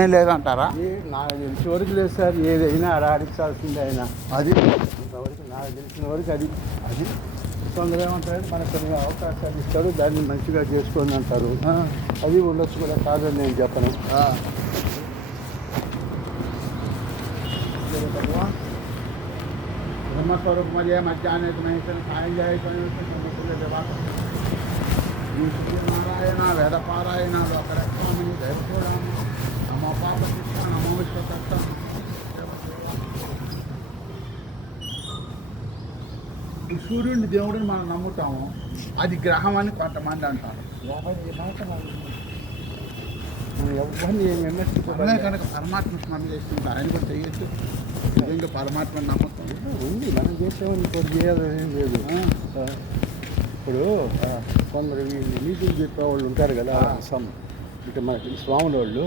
ఏం లేదంటారా? నాకు తెలిసిన వరకు లేదు సార్. ఏదైనా ఆడించాల్సిందే అయినా అది ఇంతవరకు నాకు తెలిసిన వరకు అది అది తొందరగా ఏమంటారు, మనకు కొన్ని అవకాశాలు ఇస్తారు, దాన్ని మంచిగా చేసుకోండి అంటారు. అది ఉండొచ్చు కూడా, కాదని నేను చెప్పను. బ్రహ్మస్వరూపమదే మధ్యాహ్న సాయం నారాయణ వేదపారాయణ లోకరక్షామని దైవచూడామి నమో పాపకృష్ణ నమో విశ్వకర్త. ఈ సూర్యుడిని దేవుడిని మనం నమ్ముతాము, అది గ్రహం అని కొంతమంది అంటారు. ఎవరిని అదే కనుక పరమాత్మ స్మరణ చేస్తుంది, ఆయన కూడా చేయొచ్చు. నిజంగా పరమాత్మని నమ్ముతాం ఉంది, మనం చేసేవాళ్ళు ఇంకోటి చేయాలని లేదు. ఇప్పుడు కొందరు నీతులు చెప్పేవాళ్ళు ఉంటారు కదా, ఇక మనకి స్వాముల వాళ్ళు,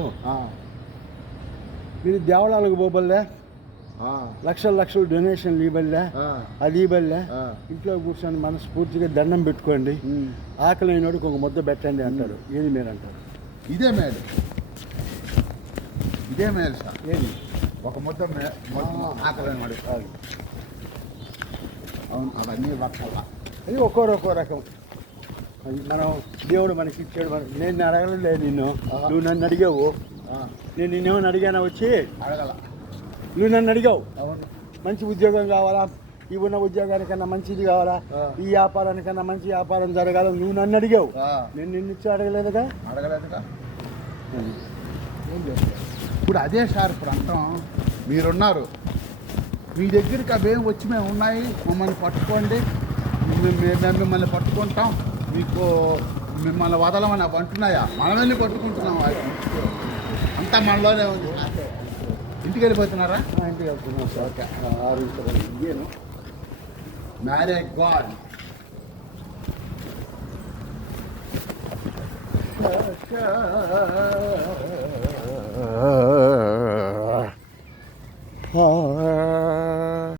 మీరు దేవాలయాలకు పోబల్లే, లక్షలు డొనేషన్లు ఇవ్వలే, అది ఇవ్వలే, ఇంట్లో కూర్చొని మనస్ఫూర్తిగా దండం పెట్టుకోండి, ఆకలి అయినోడికి ఒక ముద్ద పెట్టండి అంటారు. ఏది మీరు అంటారు? ఇదే మేలు, ఇదే మేలు సార్. ఏది ఒక ముద్ద ఆకలి అయినోడు. అవును, అవన్నీ వర్షాల అది ఒక్కో రకం. మనం దేవుడు మనకి ఇచ్చాడు. నేను అడగలేదు నిన్ను, నువ్వు నన్ను అడిగావు. నేను నిన్నేమని అడిగానా? వచ్చి అడగల, నువ్వు నన్ను అడిగావు. అవును, మంచి ఉద్యోగం కావాలా, ఈ ఉన్న ఉద్యోగానికన్నా మంచిది కావాలా, ఈ వ్యాపారానికన్నా మంచి వ్యాపారం జరగాల, నువ్వు నన్ను అడిగావు. నేను నిన్ను ఇచ్చి అడగలేదుగా. ఏం చేస్తారు ఇప్పుడు? అదే సార్ ఇప్పుడు అంటాం, మీరున్నారు, మీ దగ్గరికి అవేం వచ్చి మేము ఉన్నాయి, మమ్మల్ని పట్టుకోండి, మేము మిమ్మల్ని పట్టుకుంటాం, మీకు మిమ్మల్ని వదలమని అవి అంటున్నాయా? మనం వెళ్ళి పట్టుకుంటున్నాం. అంతా మనలోనే ఉంది. ఇంటికి వెళ్ళిపోతున్నారా? ఇంటికి వెళ్తున్నాం సార్. ఓకే, 6 ఇంకేను మ్యారేజ్ గాడ్.